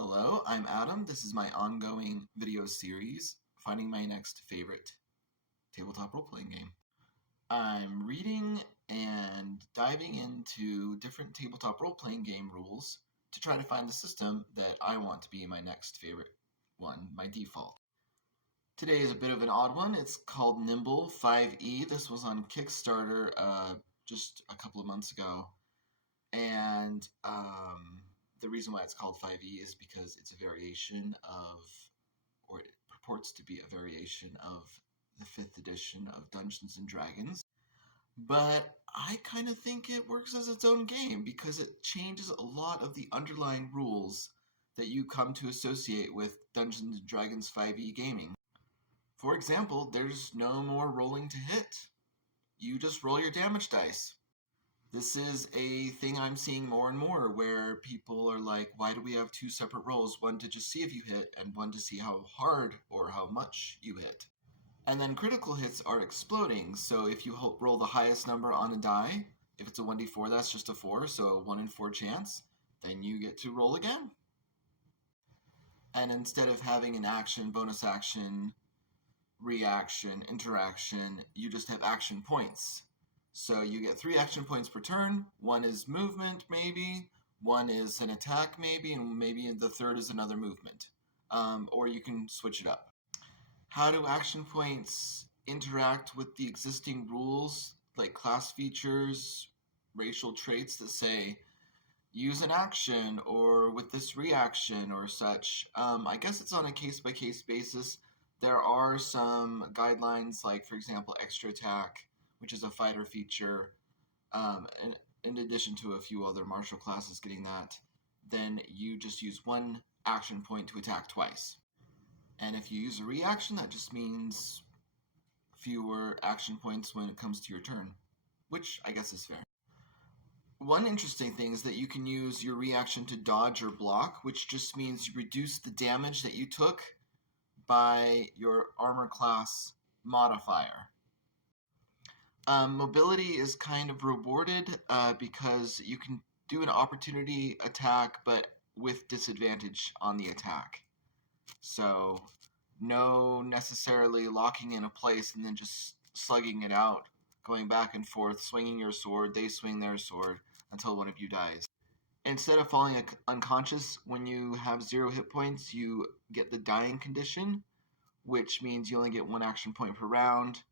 Hello, I'm Adam. This is my ongoing video series, finding my next favorite tabletop role-playing game. I'm reading and diving into different tabletop role-playing game rules to try to find the system that I want to be my next favorite one, my default. Today is a bit of an odd one. It's called Nimble 5e. This was on Kickstarter just a couple of months ago. And the reason why it's called 5e is because it's a variation of, or it purports to be a variation of the 5th edition of Dungeons and Dragons. But I kind of think it works as its own game because it changes a lot of the underlying rules that you come to associate with Dungeons and Dragons 5e gaming. For example, there's no more rolling to hit. You just roll your damage dice. This is a thing I'm seeing more and more where people are like, why do we have two separate rolls? One to just see if you hit and one to see how hard or how much you hit. And then critical hits are exploding. So if you roll the highest number on a die, if it's a 1d4, that's just a 4, so a 1 in 4 chance, then you get to roll again. And instead of having an action, bonus action, reaction, interaction, you just have action points. So you get 3 action points per turn. 1 is movement, maybe. 1 is an attack, maybe. And maybe the third is another movement. Or you can switch it up. How do action points interact with the existing rules, like class features, racial traits that say, use an action, or with this reaction, or such? I guess it's on a case-by-case basis. There are some guidelines, like, for example, extra attack, which is a fighter feature, and in addition to a few other martial classes getting that, then you just use 1 action point to attack twice. And if you use a reaction, that just means fewer action points when it comes to your turn, which I guess is fair. One interesting thing is that you can use your reaction to dodge or block, which just means you reduce the damage that you took by your armor class modifier. Mobility is kind of rewarded because you can do an opportunity attack, but with disadvantage on the attack. So, no necessarily locking in a place and then just slugging it out, going back and forth, swinging your sword, they swing their sword until one of you dies. Instead of falling unconscious when you have 0 hit points, you get the dying condition, which means you only get 1 action point per round.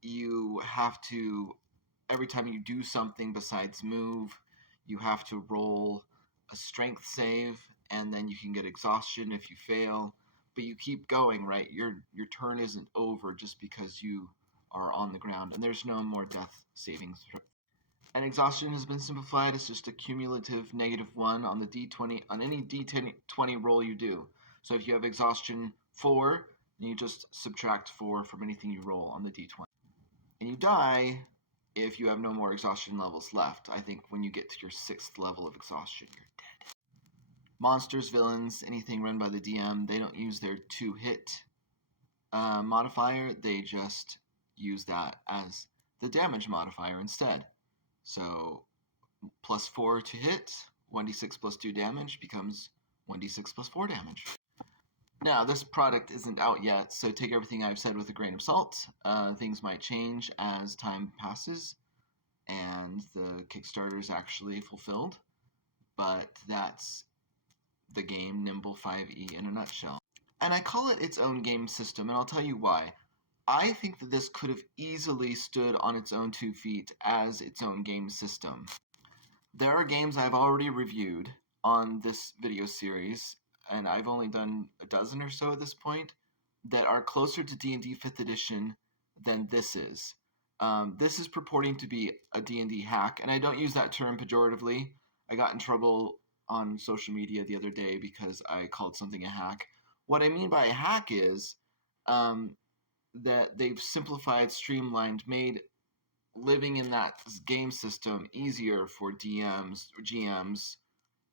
You have to, every time you do something besides move, you have to roll a strength save, and then you can get exhaustion if you fail. But you keep going, right? Your turn isn't over just because you are on the ground, and there's no more death savings. And exhaustion has been simplified as just a cumulative -1 on the d20 on any d20 roll you do. So if you have exhaustion 4, then you just subtract 4 from anything you roll on the d20. And you die if you have no more exhaustion levels left. I think when you get to your 6th level of exhaustion, you're dead. Monsters, villains, anything run by the DM, they don't use their 2-hit modifier. They just use that as the damage modifier instead. So +4 to hit, 1d6 plus 2 damage becomes 1d6 plus 4 damage. Now, this product isn't out yet, so take everything I've said with a grain of salt. Things might change as time passes, and the Kickstarter is actually fulfilled. But that's the game Nimble 5e in a nutshell. And I call it its own game system, and I'll tell you why. I think that this could have easily stood on its own 2 feet as its own game system. There are games I've already reviewed on this video series, and I've only done a dozen or so at this point, that are closer to D&D 5th edition than this is. This is purporting to be a D&D hack, and I don't use that term pejoratively. I got in trouble on social media the other day because I called something a hack. What I mean by a hack is that they've simplified, streamlined, made living in that game system easier for DMs, GMs,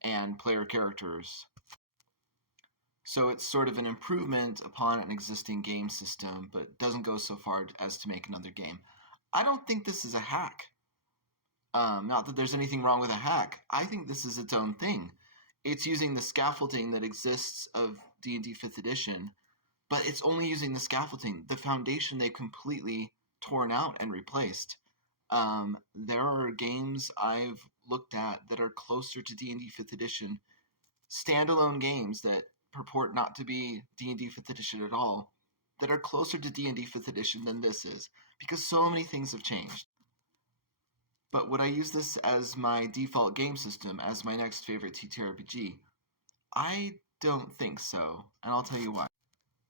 and player characters. So it's sort of an improvement upon an existing game system, but doesn't go so far as to make another game. I don't think this is a hack. Not that there's anything wrong with a hack. I think this is its own thing. it's using the scaffolding that exists of D&D 5th edition, but it's only using the scaffolding. The foundation they've completely torn out and replaced. There are games I've looked at that are closer to D&D 5th edition, standalone games that purport not to be D&D 5th edition at all, that are closer to D&D 5th edition than this is, because so many things have changed. But would I use this as my default game system, as my next favorite TTRPG? I don't think so, and I'll tell you why.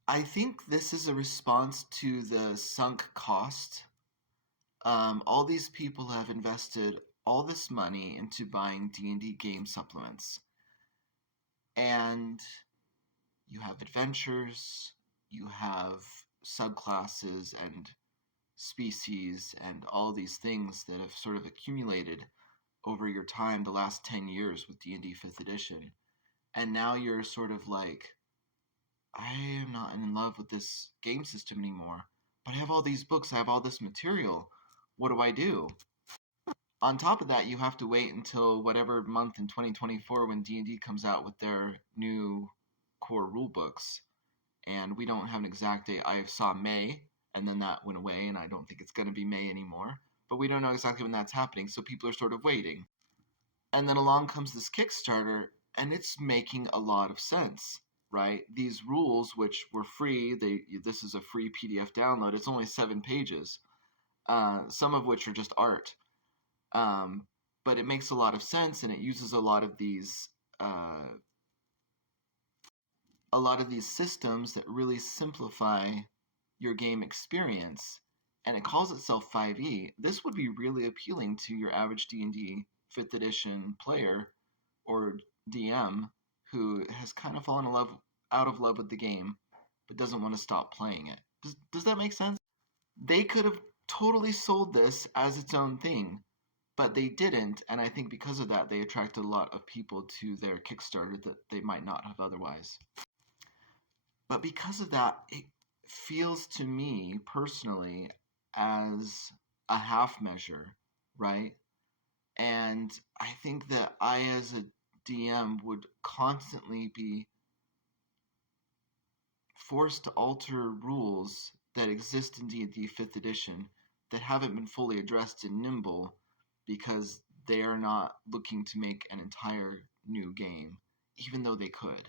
I think this is a response to the sunk cost. All these people have invested all this money into buying D&D game supplements. And you have adventures, you have subclasses and species and all these things that have sort of accumulated over your time the last 10 years with D&D 5th edition. And now you're sort of like, I am not in love with this game system anymore, but I have all these books, I have all this material. What do I do? On top of that, you have to wait until whatever month in 2024 when D&D comes out with their new core rule books. And we don't have an exact date. I saw May, and then that went away, and I don't think it's going to be May anymore. But we don't know exactly when that's happening, so people are sort of waiting. And then along comes this Kickstarter, and it's making a lot of sense, right? These rules, which were free, this is a free PDF download. It's only 7 pages, some of which are just art. But it makes a lot of sense, and it uses a lot of these systems that really simplify your game experience, and it calls itself 5e. This would be really appealing to your average D&D 5th edition player or DM who has kind of fallen out of love with the game but doesn't want to stop playing it. Does that make sense? They could have totally sold this as its own thing, but they didn't, and I think because of that they attracted a lot of people to their Kickstarter that they might not have otherwise. But because of that, it feels to me personally as a half measure, right? And I think that I, as a DM, would constantly be forced to alter rules that exist in D&D 5th edition that haven't been fully addressed in Nimble because they are not looking to make an entire new game, even though they could.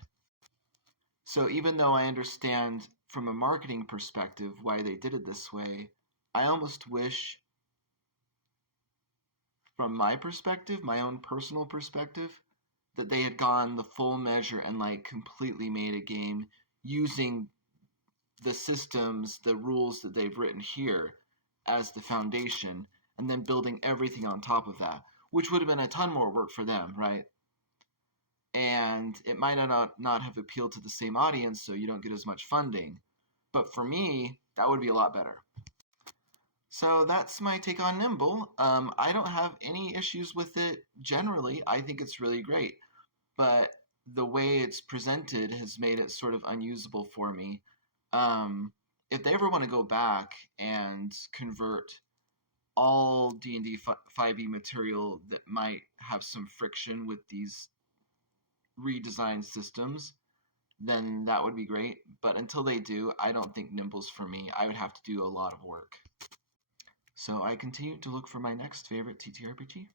So even though I understand from a marketing perspective why they did it this way, I almost wish, from my perspective, my own personal perspective, that they had gone the full measure and like completely made a game using the systems, the rules that they've written here as the foundation, and then building everything on top of that, which would have been a ton more work for them, right? And it might not have appealed to the same audience, so you don't get as much funding. But for me, that would be a lot better. So that's my take on Nimble. I don't have any issues with it generally. I think it's really great. But the way it's presented has made it sort of unusable for me. If they ever want to go back and convert all D&D 5e material that might have some friction with these redesigned systems, then that would be great. But until they do, I don't think Nimble's for me. I would have to do a lot of work. So I continue to look for my next favorite TTRPG.